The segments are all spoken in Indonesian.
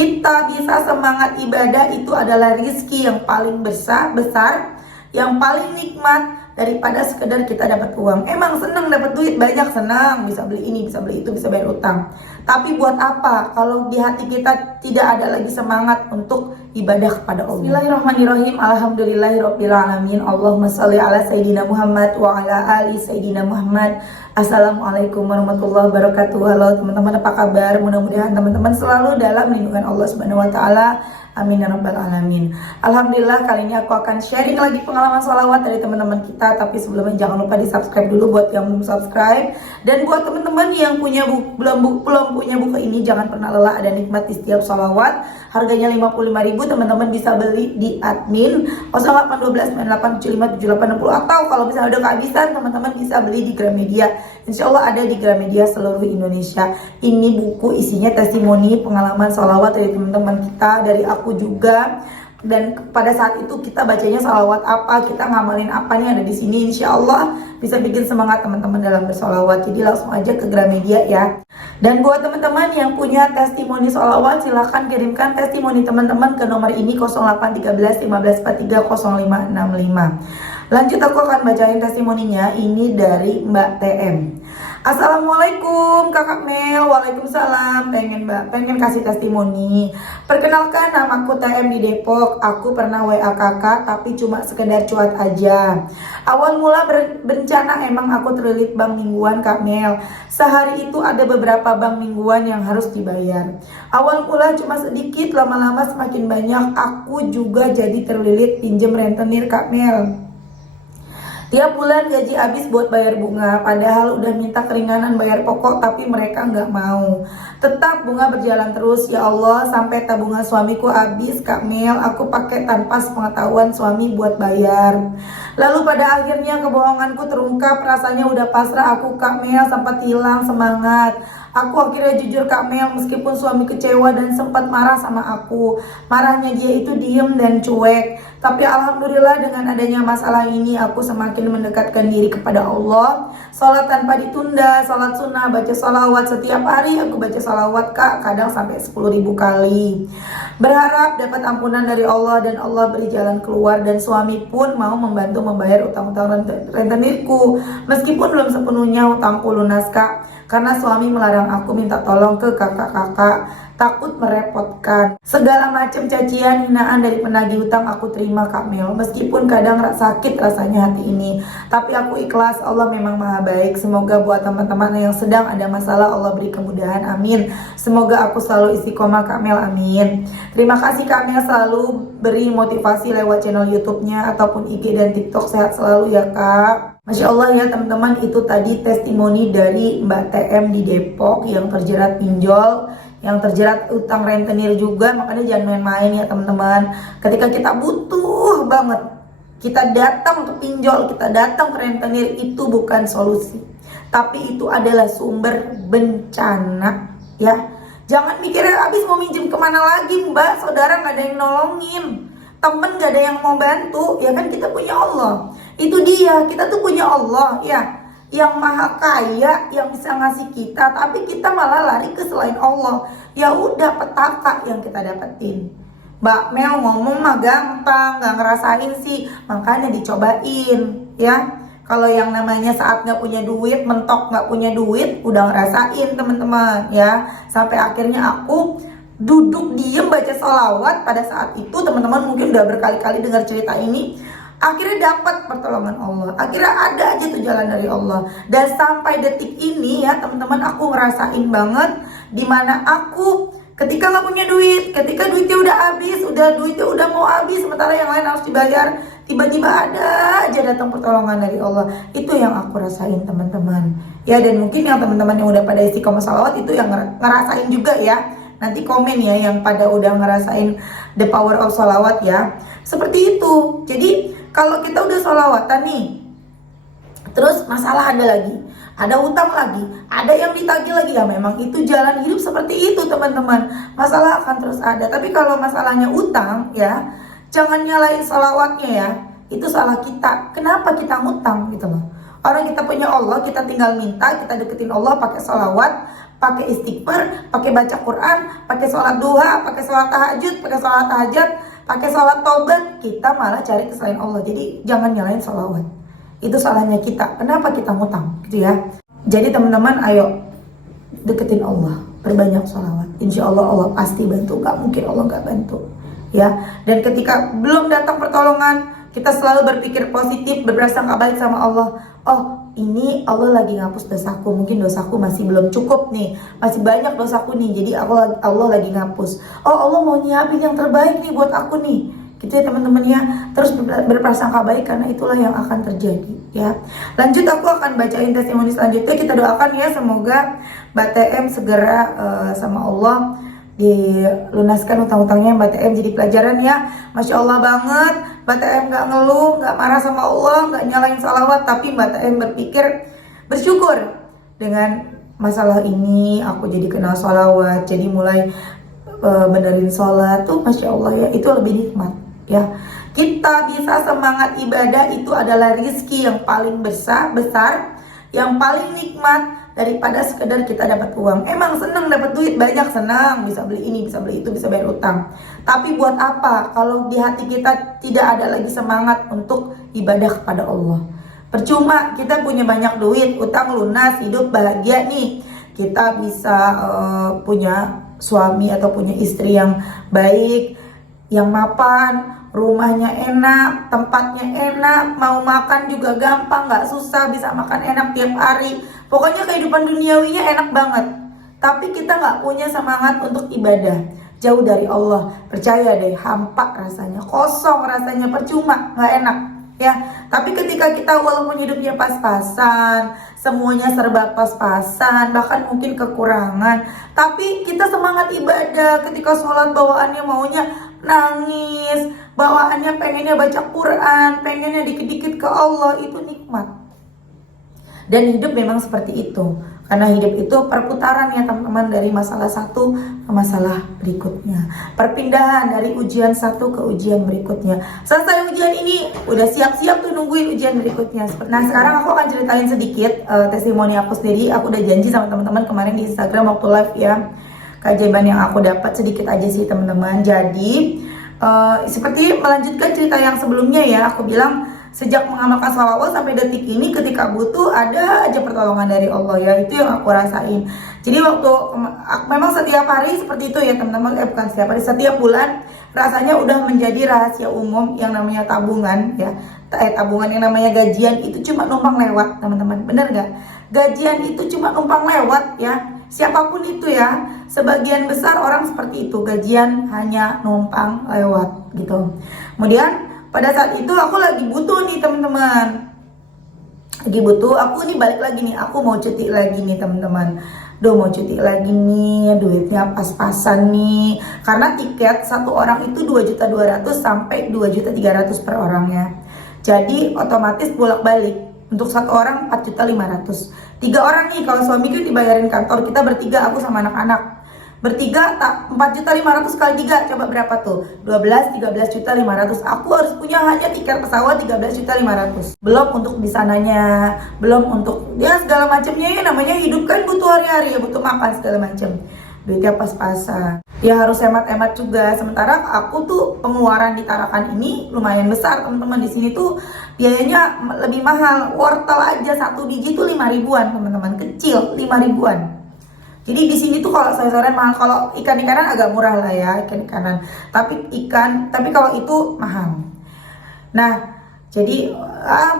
kita bisa semangat ibadah itu adalah rizki yang paling besar, yang paling nikmat daripada sekedar kita dapat uang. Emang senang dapat duit banyak, senang bisa beli ini, bisa beli itu, bisa bayar utang. Tapi buat apa kalau di hati kita tidak ada lagi semangat untuk ibadah kepada Allah? Bismillahirrahmanirrahim. Alhamdulillahirabbil alamin. Allahumma shalli ala sayyidina Muhammad wa ala ali sayyidina Muhammad. Assalamualaikum warahmatullahi wabarakatuh. Halo teman-teman, apa kabar? Mudah-mudahan teman-teman selalu dalam lindungan Allah Subhanahu wa taala. Amin ya rabbal alamin. Alhamdulillah, kali ini aku akan sharing lagi pengalaman sholawat dari teman-teman kita. Tapi sebelumnya jangan lupa di subscribe dulu buat yang belum subscribe. Dan buat teman-teman yang belum punya buku ini, jangan pernah lelah ada nikmat di setiap sholawat. Harganya 55.000, teman-teman bisa beli di admin 081298757860. Atau kalau misalnya udah kehabisan, teman-teman bisa beli di Gramedia. Insya Allah ada di Gramedia seluruh Indonesia. Ini buku isinya testimoni pengalaman sholawat dari teman-teman kita, dari aku juga. Dan pada saat itu kita bacanya sholawat apa, kita ngamalin apa nih ada di sini. Insya Allah bisa bikin semangat teman-teman dalam bersholawat. Jadi langsung aja ke Gramedia ya. Dan buat teman-teman yang punya testimoni sholawat, silahkan kirimkan testimoni teman-teman ke nomor ini 0813 1543 0565. Lanjut, aku akan bacain testimoninya. Ini dari Mbak TM. Assalamualaikum Kakak Mel. Waalaikumsalam. Pengen kasih testimoni. Perkenalkan, namaku TM di Depok. Aku pernah WA kakak tapi cuma sekedar cuat aja. Awal mula berencana emang aku terlilit bank mingguan Kak Mel. Sehari itu ada beberapa bank mingguan yang harus dibayar. Awal mula cuma sedikit, lama-lama semakin banyak. Aku juga jadi terlilit pinjem rentenir Kak Mel. Tiap bulan gaji habis buat bayar bunga, padahal udah minta keringanan bayar pokok tapi mereka nggak mau. Tetap bunga berjalan terus, ya Allah, sampai tabungan suamiku habis Kak Mel. Aku pakai tanpa sepengetahuan suami buat bayar. Lalu pada akhirnya kebohonganku terungkap, rasanya udah pasrah aku Kak Mel, sempat hilang semangat. Aku akhirnya jujur Kak Mel, meskipun suami kecewa dan sempat marah sama aku. Marahnya dia itu diem dan cuek. Tapi alhamdulillah dengan adanya masalah ini aku semakin mendekatkan diri kepada Allah. Sholat tanpa ditunda, sholat sunnah, baca sholawat setiap hari. Aku baca sholawat Kak, kadang sampai 10.000 kali. Berharap dapat ampunan dari Allah dan Allah beri jalan keluar. Dan suami pun mau membantu membayar utang-utang rentenirku. Meskipun belum sepenuhnya utangku lunas Kak, karena suami melarang aku minta tolong ke kakak-kakak, takut merepotkan. Segala macam cacian, hinaan dari penagih utang aku terima Kak Mel. Meskipun kadang sakit rasanya hati ini, tapi aku ikhlas. Allah memang maha baik. Semoga buat teman-teman yang sedang ada masalah, Allah beri kemudahan, amin. Semoga aku selalu istiqomah Kak Mel, amin. Terima kasih Kak Mel, selalu beri motivasi lewat channel YouTube-nya ataupun IG dan TikTok. Sehat selalu ya Kak. Masya Allah ya teman-teman, itu tadi testimoni dari Mbak TM di Depok yang terjerat pinjol, yang terjerat utang rentenir juga. Makanya jangan main-main ya teman-teman. Ketika kita butuh banget, kita datang ke pinjol, kita datang ke rentenir, itu bukan solusi, tapi itu adalah sumber bencana ya. Jangan mikirnya habis mau minjem kemana lagi Mbak, saudara nggak ada yang nolongin, temen nggak ada yang mau bantu, ya kan kita punya Allah. Itu dia, kita tuh punya Allah ya, yang maha kaya, yang bisa ngasih kita, tapi kita malah lari ke selain Allah. Ya udah, petaka yang kita dapetin. Mbak Mel ngomong mah gampang, nggak ngerasain sih, makanya dicobain ya. Kalau yang namanya saat nggak punya duit, mentok nggak punya duit, udah ngerasain teman-teman ya. Sampai akhirnya aku duduk diem baca sholawat. Pada saat itu teman-teman mungkin udah berkali-kali dengar cerita ini. Akhirnya dapat pertolongan Allah, akhirnya ada aja tuh jalan dari Allah. Dan sampai detik ini ya teman-teman, aku ngerasain banget dimana aku ketika nggak punya duit, ketika duitnya udah habis, duitnya udah mau habis, sementara yang lain harus dibayar, tiba-tiba ada aja datang pertolongan dari Allah. Itu yang aku rasain teman-teman ya. Dan mungkin yang teman-teman yang udah pada istiqomah sholawat itu yang ngerasain juga ya. Nanti komen ya yang pada udah ngerasain the power of sholawat ya. Seperti itu. Jadi kalau kita udah sholawatan nih, terus masalah ada lagi, ada utang lagi, ada yang ditagih lagi, ya memang itu jalan hidup seperti itu teman-teman. Masalah akan terus ada. Tapi kalau masalahnya utang ya, jangan nyalain sholawatnya ya. Itu salah kita. Kenapa kita ngutang gitu loh. Orang kita punya Allah, kita tinggal minta, kita deketin Allah pakai sholawat. pakai istighfar, pakai baca Quran, pakai sholat duha, pakai sholat tahajud, pakai sholat tahajud, pakai sholat taubat, kita malah cari kesalahan Allah. Jadi jangan nyalain sholawat. Itu salahnya kita. Kenapa kita ngutang, gitu ya? Jadi teman-teman, ayo deketin Allah, perbanyak sholawat. Insya Allah Allah pasti bantu. Gak mungkin Allah gak bantu, ya. Dan ketika belum datang pertolongan, kita selalu berpikir positif, berprasangka baik sama Allah. Oh, ini Allah lagi ngapus dosaku. Mungkin dosaku masih belum cukup nih, masih banyak dosaku nih. Jadi Allah lagi ngapus. Oh, Allah mau nyiapin yang terbaik nih buat aku nih, gitu ya teman-teman ya. Terus berprasangka baik, karena itulah yang akan terjadi, ya. Lanjut, aku akan bacain testimoni selanjutnya. Kita doakan ya, semoga Mbak TM segera sama Allah dilunaskan utang-utangnya. Mbak TM jadi pelajaran ya. Masya Allah banget, Mbak TM gak ngeluh, gak marah sama Allah, gak nyalain salawat, tapi Mbak TM berpikir bersyukur dengan masalah ini. Aku jadi kenal salawat, jadi mulai benerin sholat tuh, Masya Allah ya, itu lebih nikmat, ya. Kita bisa semangat ibadah, itu adalah rizki yang paling besar, yang paling nikmat daripada sekedar kita dapat uang. Emang senang dapat duit banyak, senang, bisa beli ini, bisa beli itu, bisa bayar utang. Tapi buat apa kalau di hati kita tidak ada lagi semangat untuk ibadah kepada Allah? Percuma kita punya banyak duit, utang lunas, hidup bahagia nih. Kita bisa punya suami atau punya istri yang baik, yang mapan, rumahnya enak, tempatnya enak, mau makan juga gampang, gak susah, bisa makan enak tiap hari. Pokoknya kehidupan duniawinya enak banget. Tapi kita gak punya semangat untuk ibadah, jauh dari Allah. Percaya deh, hampa rasanya, kosong rasanya, percuma, gak enak, ya. Tapi ketika kita walaupun hidupnya pas-pasan, semuanya serba pas-pasan, bahkan mungkin kekurangan, tapi kita semangat ibadah. Ketika sholat bawaannya maunya nangis, bawaannya pengennya baca Quran, pengennya dikit-dikit ke Allah, itu nikmat. Dan hidup memang seperti itu, karena hidup itu perputaran ya teman-teman, dari masalah satu ke masalah berikutnya, perpindahan dari ujian satu ke ujian berikutnya. Selesai ujian ini, udah siap-siap tuh nungguin ujian berikutnya. Nah, sekarang aku akan ceritain sedikit testimoni aku sendiri. Aku udah janji sama teman-teman kemarin di Instagram waktu live ya, keajaiban yang aku dapat sedikit aja sih teman-teman. Jadi seperti melanjutkan cerita yang sebelumnya ya, aku bilang sejak mengamalkan sholawat sampai detik ini, ketika butuh ada aja pertolongan dari Allah ya. Itu yang aku rasain. Jadi waktu memang setiap hari seperti itu ya teman-teman, bukan setiap hari, setiap bulan rasanya udah menjadi rahasia umum yang namanya tabungan ya. Tabungan yang namanya gajian itu cuma numpang lewat teman-teman, bener gak? Gajian itu cuma numpang lewat ya. Siapapun itu ya, sebagian besar orang seperti itu, gajian hanya numpang lewat gitu. Kemudian pada saat itu aku lagi butuh nih teman-teman, lagi butuh, aku nih balik lagi nih, aku mau cuti lagi nih teman-teman. Mau cuti lagi nih, duitnya pas-pasan nih, karena tiket satu orang itu 2.200.000 sampai 2.300.000 per orangnya. Jadi otomatis bolak-balik, untuk satu orang 4.500.000. 3 orang nih, kalau suami kan dibayarin kantor, kita bertiga, aku sama anak-anak. Bertiga, 4.500.000 kali 3, coba berapa tuh? 13.500.000. Aku harus punya hanya tiket pesawat 13.500.000. Belum untuk di sananya, belum untuk ya segala macamnya ya, namanya hidup kan butuh hari-hari ya, butuh makan segala macam. Duitnya pas-pasan. Ya harus hemat-hemat juga. Sementara aku tuh pengeluaran di Tarakan ini lumayan besar teman-teman. Di sini tuh biayanya lebih mahal. Wortel aja 1 biji tuh 5 ribuan teman-teman, kecil 5 ribuan. Jadi di sini tuh kalau sayur-sayuran mahal, kalau ikan-ikanan agak murah lah ya, ikan-ikanan. Tapi kalau itu mahal. Nah, jadi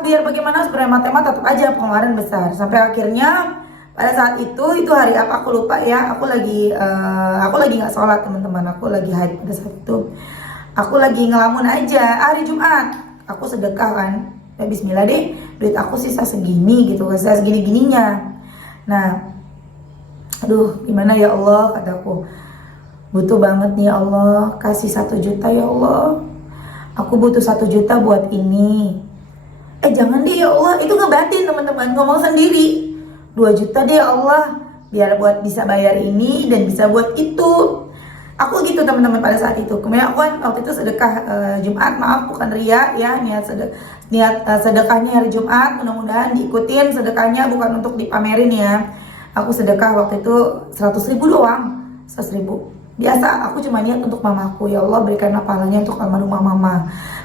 biar bagaimana harus berhemat-hemat, tetap aja pengeluaran besar. Sampai akhirnya pada saat itu hari apa aku lupa ya, aku lagi nggak sholat teman-teman, aku lagi haid pada saat itu. Aku lagi ngelamun aja, hari Jumat, aku sedekah kan, ya Bismillah deh, duit aku sisa segini gitu, sisa segini-gininya. Nah, aduh gimana ya Allah, kataku, butuh banget nih ya Allah, kasih 1 juta ya Allah, aku butuh 1 juta buat ini. Jangan deh ya Allah, itu ngebatin teman-teman, ngomong sendiri. 2 juta deh ya Allah, biar buat bisa bayar ini dan bisa buat itu. Aku gitu teman-teman pada saat itu. Kemudian aku kan waktu itu sedekah Jumat, maaf bukan ria ya, niat sedekahnya hari Jumat, mudah-mudahan diikutin sedekahnya, bukan untuk dipamerin ya. Aku sedekah waktu itu 100.000 doang, 100.000. Biasa aku cuma niat untuk mamaku, ya Allah berikanlah pahalanya untuk almarhumah mama.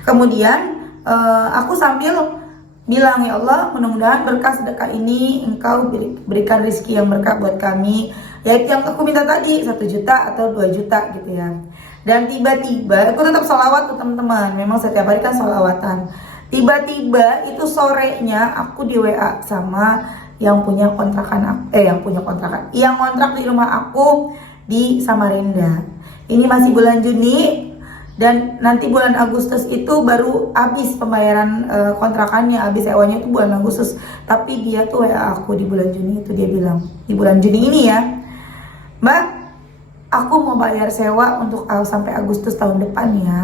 Kemudian aku sambil bilang, ya Allah mudah-mudahan berkah sedekah ini Engkau berikan rezeki yang berkah buat kami, yaitu yang aku minta tadi 1 juta atau 2 juta gitu ya. Dan tiba-tiba aku tetap sholawat tuh teman-teman, memang setiap hari kan sholawatan. Tiba-tiba itu sorenya aku di WA sama yang punya kontrakan, yang kontrak di rumah aku di Samarinda. Ini masih bulan Juni, dan nanti bulan Agustus itu baru habis pembayaran kontrakannya, habis sewanya itu bulan Agustus. Tapi dia tuh WA aku di bulan Juni itu, dia bilang di bulan Juni ini ya, Mbak, aku mau bayar sewa untuk sampai Agustus tahun depan ya,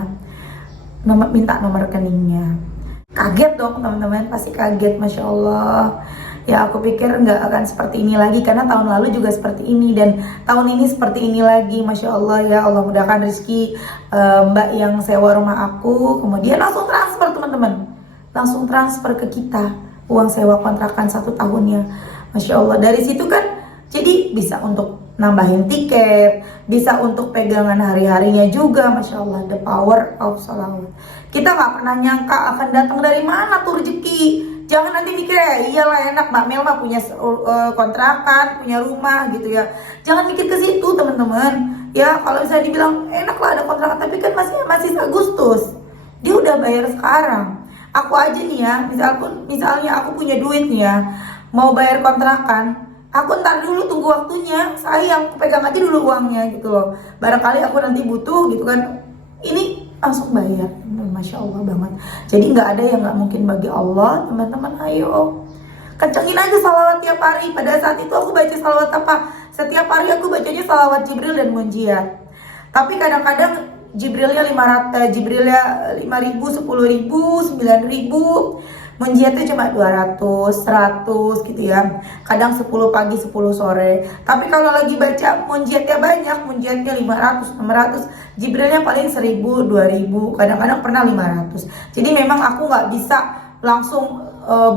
minta nomor rekeningnya. Kaget dong teman-teman, pasti kaget, Masya Allah. Ya aku pikir nggak akan seperti ini lagi, karena tahun lalu juga seperti ini, dan tahun ini seperti ini lagi. Masya Allah, ya Allah mudahkan rezeki mbak yang sewa rumah aku. Kemudian langsung transfer teman-teman, langsung transfer ke kita uang sewa kontrakan 1 tahunnya. Masya Allah, dari situ kan jadi bisa untuk nambahin tiket, bisa untuk pegangan hari-harinya juga. Masya Allah, the power of salawat. Kita nggak pernah nyangka akan datang dari mana tuh rezeki. Jangan nanti mikir ya, iyalah enak Mbak Mel mah punya kontrakan, punya rumah gitu ya. Jangan mikir ke situ teman-teman. Ya kalau misalnya dibilang enak lah ada kontrakan, tapi kan masih Agustus. Dia udah bayar sekarang. Aku aja nih ya, misalnya aku punya duit nih ya, mau bayar kontrakan, aku ntar dulu tunggu waktunya, sayang, pegang aja dulu uangnya gitu loh. Barangkali aku nanti butuh gitu kan, ini langsung bayar. Masya Allah banget. Jadi nggak ada yang nggak mungkin bagi Allah teman-teman. Ayo kencengin aja salawat tiap hari. Pada saat itu aku baca salawat apa? Setiap hari aku bacanya salawat Jibril dan munjiat. Tapi kadang-kadang Jibrilnya 500, Jibrilnya 5.000, 10.000, 9.000, munjiatnya cuma 200, 100 gitu ya. Kadang 10 pagi, 10 sore. Tapi kalau lagi baca munjiatnya banyak, munjiatnya 500, 600, Jibrilnya paling 1.000, 2.000, kadang-kadang pernah 500. Jadi memang aku nggak bisa langsung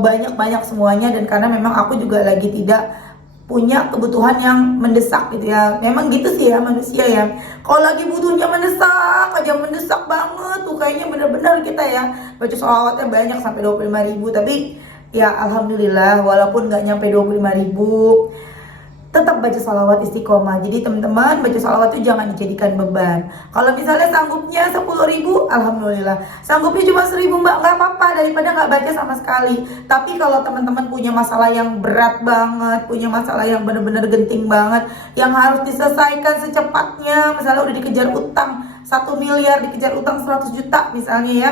banyak-banyak semuanya, dan karena memang aku juga lagi tidak punya kebutuhan yang mendesak gitu ya. Memang gitu sih ya manusia ya. Kalau lagi butuhnya mendesak banget tuh kayaknya bener-bener kita ya baca sholawatnya banyak sampai 25.000. Tapi ya alhamdulillah walaupun nggak nyampe 25.000, tetap baca salawat istiqomah. Jadi teman-teman, baca salawat itu jangan dijadikan beban. Kalau misalnya sanggupnya 10.000, alhamdulillah. Sanggupnya cuma 1.000 mbak, nggak apa-apa daripada nggak baca sama sekali. Tapi kalau teman-teman punya masalah yang berat banget, punya masalah yang benar-benar genting banget, yang harus diselesaikan secepatnya, misalnya udah dikejar utang 1 miliar, dikejar utang 100 juta misalnya ya,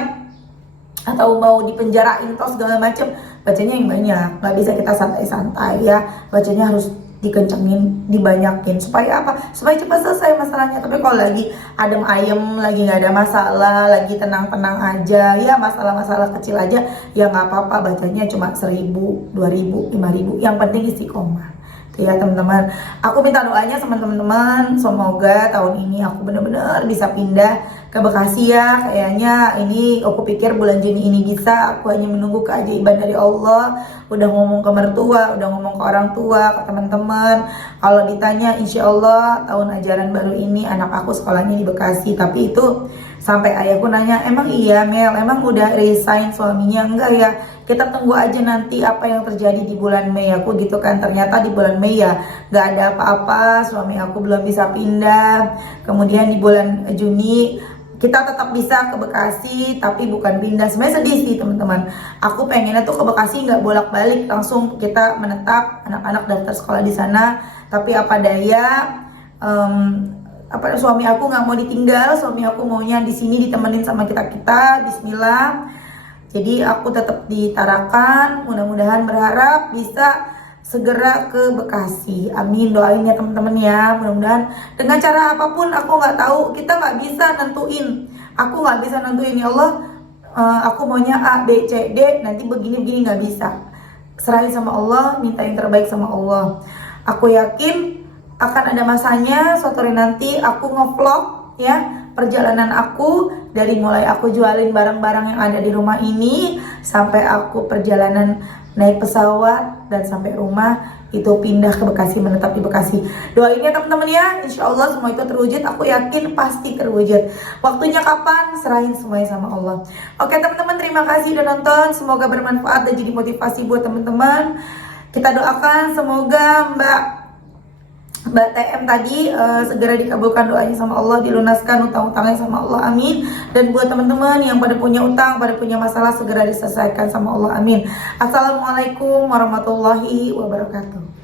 atau mau dipenjarain atau segala macam, bacanya yang banyak. Nggak bisa kita santai-santai ya, bacanya harus dikencengin, dibanyakin, supaya apa? Supaya cepat selesai masalahnya. Tapi kalau lagi adem ayem, lagi nggak ada masalah, lagi tenang-tenang aja, ya masalah-masalah kecil aja, ya nggak apa-apa, bacanya cuma 1.000, 2.000, 5.000, yang penting istiqomah. Tuh ya teman-teman, aku minta doanya sama teman-teman, semoga tahun ini aku benar-benar bisa pindah ke Bekasi ya. Kayaknya ini aku pikir bulan Juni ini bisa. Aku hanya menunggu keajaiban dari Allah. Udah ngomong ke mertua, udah ngomong ke orang tua, ke teman-teman. Kalau ditanya, insya Allah tahun ajaran baru ini anak aku sekolahnya di Bekasi. Tapi itu sampai ayahku nanya, emang iya Mel, emang udah resign suaminya? Enggak ya, kita tunggu aja nanti apa yang terjadi di bulan Mei. Aku gitu kan, ternyata di bulan Mei ya nggak ada apa-apa, suami aku belum bisa pindah. Kemudian di bulan Juni kita tetap bisa ke Bekasi, tapi bukan pindah. Sebenarnya sedih sih teman-teman. Aku pengennya tuh ke Bekasi nggak bolak-balik, langsung kita menetap, anak-anak daftar sekolah di sana. Tapi apa daya, suami aku nggak mau ditinggal, suami aku maunya di sini ditemenin sama kita. Bismillah. Jadi aku tetap di Tarakan, mudah-mudahan berharap bisa segera ke Bekasi. Amin, doain ya teman-teman ya. Mudah-mudahan dengan cara apapun, aku nggak tahu, kita nggak bisa nentuin. Aku nggak bisa nentuin, ya Allah, aku maunya A, B, C, D, nanti begini-begini, nggak bisa. Serahin sama Allah, minta yang terbaik sama Allah. Aku yakin akan ada masanya suatu hari nanti aku ngevlog ya perjalanan aku, dari mulai aku jualin barang-barang yang ada di rumah ini sampai aku perjalanan naik pesawat dan sampai rumah. itu pindah ke Bekasi, menetap di Bekasi. Doain ya teman-teman ya, insya Allah semua itu terwujud. Aku yakin pasti terwujud. Waktunya kapan, serahin semuanya sama Allah. Oke teman-teman, terima kasih udah nonton, semoga bermanfaat dan jadi motivasi buat teman-teman. Kita doakan semoga Mbak TM tadi segera dikabulkan doanya sama Allah, dilunaskan utang-utangnya sama Allah, amin. Dan buat teman-teman yang pada punya utang, pada punya masalah, segera diselesaikan sama Allah, amin. Assalamualaikum warahmatullahi wabarakatuh.